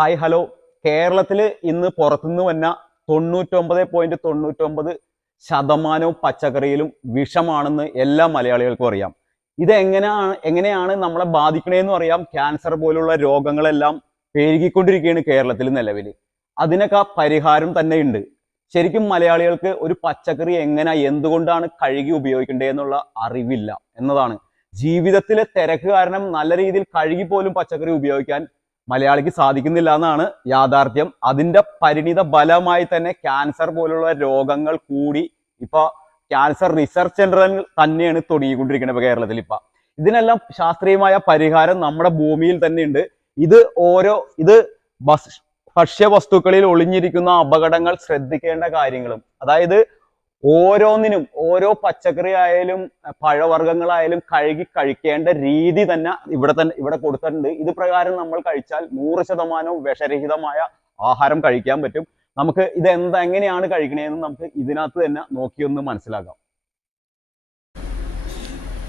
Hi hello. കേരളത്തിൽ ഇന്ന് പുറത്തുനിന്ന് വന്ന തൊണ്ണൂറ്റൊമ്പത് പോയിന്റ് തൊണ്ണൂറ്റൊമ്പത് ശതമാനവും പച്ചക്കറിയിലും വിഷമാണെന്ന് എല്ലാ മലയാളികൾക്കും അറിയാം. ഇത് എങ്ങനെയാണ് എങ്ങനെയാണ് നമ്മളെ ബാധിക്കണേന്ന് അറിയാം. ക്യാൻസർ പോലുള്ള രോഗങ്ങളെല്ലാം പെരുകിക്കൊണ്ടിരിക്കുകയാണ് കേരളത്തിൽ നിലവിൽ അതിനൊക്കെ പരിഹാരം തന്നെ ഉണ്ട് ശരിക്കും മലയാളികൾക്ക് ഒരു പച്ചക്കറി എങ്ങനെ എന്തുകൊണ്ടാണ് കഴുകി ഉപയോഗിക്കേണ്ടതെന്നുള്ള അറിവില്ല എന്നതാണ്. ജീവിതത്തിലെ തിരക്ക് കാരണം നല്ല രീതിയിൽ കഴുകി പോലും പച്ചക്കറി ഉപയോഗിക്കാൻ മലയാളിക്ക് സാധിക്കുന്നില്ല എന്നാണ് യാഥാർത്ഥ്യം. അതിന്റെ പരിണിത ഫലമായി തന്നെ ക്യാൻസർ പോലുള്ള രോഗങ്ങൾ കൂടി ഇപ്പോൾ ക്യാൻസർ റിസർച്ച് സെന്റർ തന്നെയാണ് തുടങ്ങിക്കൊണ്ടിരിക്കുന്നത് ഇപ്പോൾ കേരളത്തിൽ ഇപ്പം. ഇതിനെല്ലാം ശാസ്ത്രീയമായ പരിഹാരം നമ്മുടെ ഭൂമിയിൽ തന്നെ ഉണ്ട്. ഇത് ഓരോ ഇത് ഭക്ഷ്യവസ്തുക്കളിൽ ഒളിഞ്ഞിരിക്കുന്ന അപകടങ്ങൾ ശ്രദ്ധിക്കേണ്ട കാര്യങ്ങളും അതായത് ഓരോന്നിനും ഓരോ പച്ചക്കറി ആയാലും പഴവർഗങ്ങളായാലും കഴുകി കഴിക്കേണ്ട രീതി തന്നെ ഇവിടെ തന്നെ ഇവിടെ കൊടുത്തിട്ടുണ്ട്. ഇത് പ്രകാരം നമ്മൾ കഴിച്ചാൽ നൂറ് ശതമാനവും വിഷരഹിതമായ ആഹാരം കഴിക്കാൻ പറ്റും. നമുക്ക് ഇത് എന്താ എങ്ങനെയാണ് കഴിക്കണേന്ന് നമുക്ക് ഇതിനകത്ത് തന്നെ നോക്കിയൊന്ന് മനസ്സിലാക്കാം.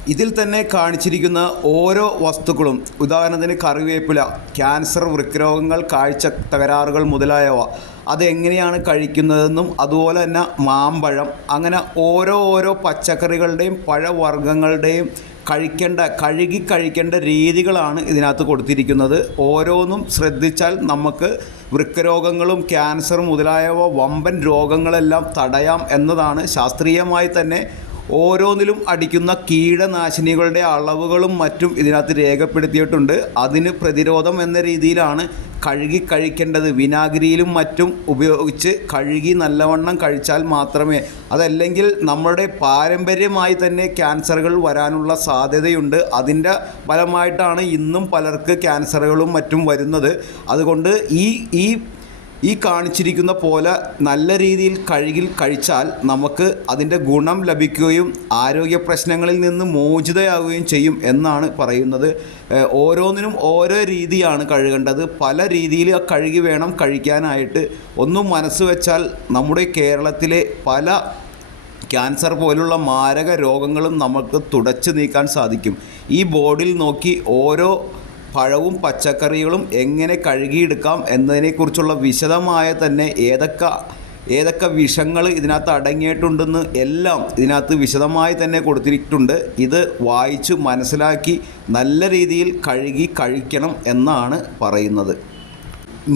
ഇതിൽ തന്നെ കാണിച്ചിരിക്കുന്ന ഓരോ വസ്തുക്കളും ഉദാഹരണത്തിന് കറിവേപ്പില ക്യാൻസർ വൃക്കരോഗങ്ങൾ കാഴ്ച തകരാറുകൾ മുതലായവ അതെങ്ങനെയാണ് കഴിക്കുന്നതെന്നും അതുപോലെ തന്നെ മാമ്പഴം അങ്ങനെ ഓരോ ഓരോ പച്ചക്കറികളുടെയും പഴവർഗങ്ങളുടെയും കഴിക്കേണ്ട കഴുകി കഴിക്കേണ്ട രീതികളാണ് ഇതിനകത്ത് കൊടുത്തിരിക്കുന്നത്. ഓരോന്നും ശ്രദ്ധിച്ചാൽ നമുക്ക് വൃക്കരോഗങ്ങളും ക്യാൻസർ മുതലായവ വമ്പൻ രോഗങ്ങളെല്ലാം തടയാം എന്നതാണ് ശാസ്ത്രീയമായി തന്നെ ഓരോന്നിലും അടിക്കുന്ന കീടനാശിനികളുടെ അളവുകളും മറ്റും ഇതിനകത്ത് രേഖപ്പെടുത്തിയിട്ടുണ്ട്. അതിന് പ്രതിരോധം എന്ന രീതിയിലാണ് കഴുകി കഴിക്കേണ്ടത്. വിനാഗിരിയിലും മറ്റും ഉപയോഗിച്ച് കഴുകി നല്ലവണ്ണം കഴിച്ചാൽ മാത്രമേ അതല്ലെങ്കിൽ നമ്മുടെ പാരമ്പര്യമായി തന്നെ ക്യാൻസറുകൾ വരാനുള്ള സാധ്യതയുണ്ട്. അതിന്റെ ഫലമായിട്ടാണ് ഇന്നും പലർക്ക് ക്യാൻസറുകളും മറ്റും വരുന്നത്. അതുകൊണ്ട് ഈ ഈ ഈ കാണിച്ചിരിക്കുന്ന പോലെ നല്ല രീതിയിൽ കഴുകിൽ കഴിച്ചാൽ നമുക്ക് അതിന്റെ ഗുണം ലഭിക്കുകയും ആരോഗ്യ പ്രശ്നങ്ങളിൽ നിന്ന് മോചിതയാവുകയും ചെയ്യും എന്നാണ് പറയുന്നത്. ഓരോന്നിനും ഓരോ രീതിയാണ് കഴുകേണ്ടത്. പല രീതിയിൽ കഴുകി വേണം കഴിക്കാനായിട്ട്. ഒന്നും മനസ്സ് വെച്ചാൽ നമ്മുടെ കേരളത്തിലെ പല ക്യാൻസർ പോലുള്ള മാരക രോഗങ്ങളും നമുക്ക് തുടച്ചു നീക്കാൻ സാധിക്കും. ഈ ബോർഡിൽ നോക്കി ഓരോ പഴവും പച്ചക്കറികളും എങ്ങനെ കഴുകിയെടുക്കാം എന്നതിനെക്കുറിച്ചുള്ള വിശദമായ തന്നെ ഏതൊക്കെ ഏതൊക്കെ വിഷങ്ങൾ ഇതിനകത്ത് അടങ്ങിയിട്ടുണ്ടെന്ന് എല്ലാം ഇതിനകത്ത് വിശദമായി തന്നെ കൊടുത്തിട്ടുണ്ട്. ഇത് വായിച്ച് മനസ്സിലാക്കി നല്ല രീതിയിൽ കഴുകി കഴിക്കണം എന്നാണ് പറയുന്നത്.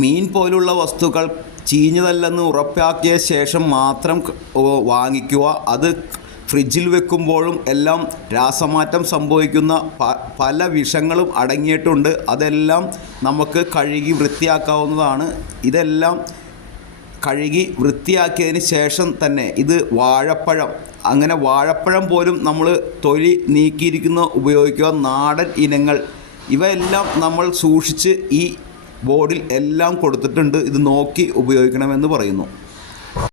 മീൻ പോലുള്ള വസ്തുക്കൾ ചീഞ്ഞതല്ലെന്ന് ഉറപ്പാക്കിയ ശേഷം മാത്രം വാങ്ങിക്കുക. അത് ഫ്രിഡ്ജിൽ വെക്കുമ്പോഴും എല്ലാം രാസമാറ്റം സംഭവിക്കുന്ന പല വിഷങ്ങളും അടങ്ങിയിട്ടുണ്ട്. അതെല്ലാം നമുക്ക് കഴുകി വൃത്തിയാക്കാവുന്നതാണ്. ഇതെല്ലാം കഴുകി വൃത്തിയാക്കിയതിന് ശേഷം തന്നെ ഇത് വാഴപ്പഴം. അങ്ങനെ വാഴപ്പഴം പോലും നമ്മൾ തൊലി നീക്കിയിരിക്കുന്ന ഉപയോഗിക്കുക നാടൻ ഇനങ്ങൾ. ഇവയെല്ലാം നമ്മൾ സൂക്ഷിച്ച് ഈ ബോർഡിൽ എല്ലാം കൊടുത്തിട്ടുണ്ട്. ഇത് നോക്കി ഉപയോഗിക്കണമെന്ന് പറയുന്നു.